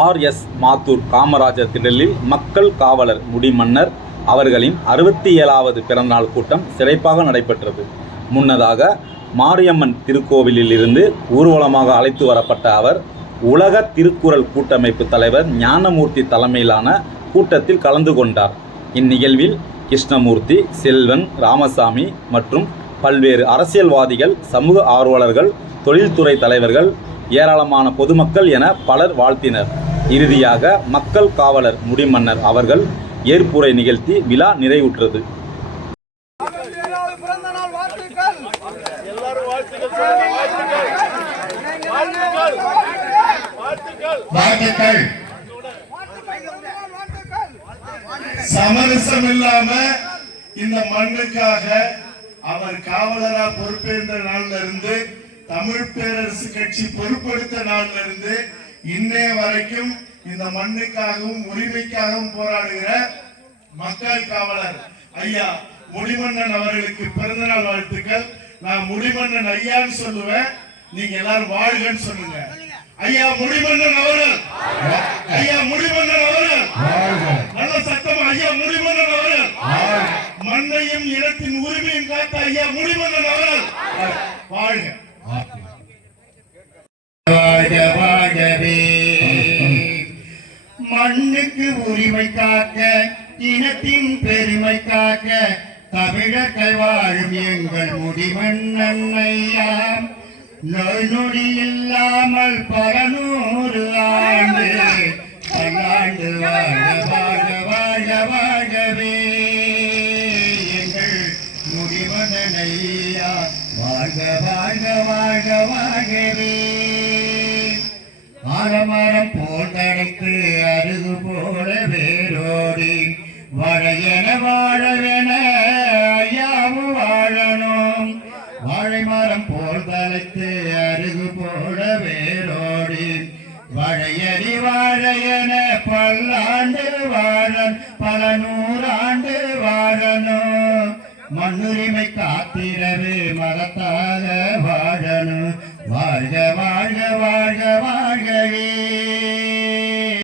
R S Mathur Kamarajar திடலில் மக்கள் காவலர் முடிமன்னர் அவர்களின் அறுபத்தி ஏழாவது பிறந்தநாள் கூட்டம் சிறப்பாக நடைபெற்றது. முன்னதாக மாரியம்மன் திருக்கோவிலில் இருந்து ஊர்வலமாக அழைத்து வரப்பட்ட அவர் உலக திருக்குறள் கூட்டமைப்பு தலைவர் ஞானமூர்த்தி தலைமையிலான கூட்டத்தில் கலந்து கொண்டார். இந்நிகழ்வில் கிருஷ்ணமூர்த்தி செல்வன் ராமசாமி மற்றும் பல்வேறு அரசியல்வாதிகள் சமூக ஆர்வலர்கள் தொழில்துறை தலைவர்கள் ஏராளமான பொதுமக்கள் என பலர் வாழ்த்தினர். இறுதியாக மக்கள் காவலர் முடிமன்னர் அவர்கள் ஏற்புரை நிகழ்த்தி விழா நிறைவுற்றது. சமரசம் இல்லாம இந்த மண்ணுக்காக அவர் காவலரா பொறுப்பேற்ற நாள்ல இருந்து தமிழ் பேரரசு கட்சி பொறுப்படுத்த நாள்ல இருந்து இன்னைய வரைக்கும் இந்த மண்ணுக்காகவும் உரிமைக்காகவும் போராடுகிற மக்கள் காவலர் ஐயா முடிமன்னன் அவர்களுக்கு பிறந்தநாள் வாழ்த்துக்கள். நான் முடிமன்னன் ஐயான்னு சொல்லுவேன். நீங்க எல்லாரும் வாழ்கன்னு சொல்லுங்க. ஐயா முடிமன்னன் அவர்கள். ஐயா முடிமன்னன் அவர்கள். நல்ல சத்தம் ஐயா முடிமன்னன் அவர்கள். மண்ணையும் இனத்தின் உரிமையும் காத்த ஐயா முடிமன்னன் அவர்கள். வாழ்க. மண்ணுக்கு உரிமை காக்க இனத்தின் பெருமை காக்க தமிழர்கள் வாழும் எங்கள் முடிமன்னன் ஐயா நோய் நொடி இல்லாமல் பல நூறு ஆண்டு பல்லாண்டு வாழ வாழ வாழ வாழவே. எங்கள் முடிமன்னன் ஐயா வாழ்க வாழ்க வாழ்க வாழ்கவே ஆரமரம் போல் தடைத்து போல் அருகு போல வேரோடி. வளையடி வாழையன பல்லாண்டு வாழன் பல நூறாண்டு வாழணும் மண்ணுரிமை காத்திரவே மரத்தாக வாழணும் வாழ்க வாழ்க வாழ்க வாழ்கவே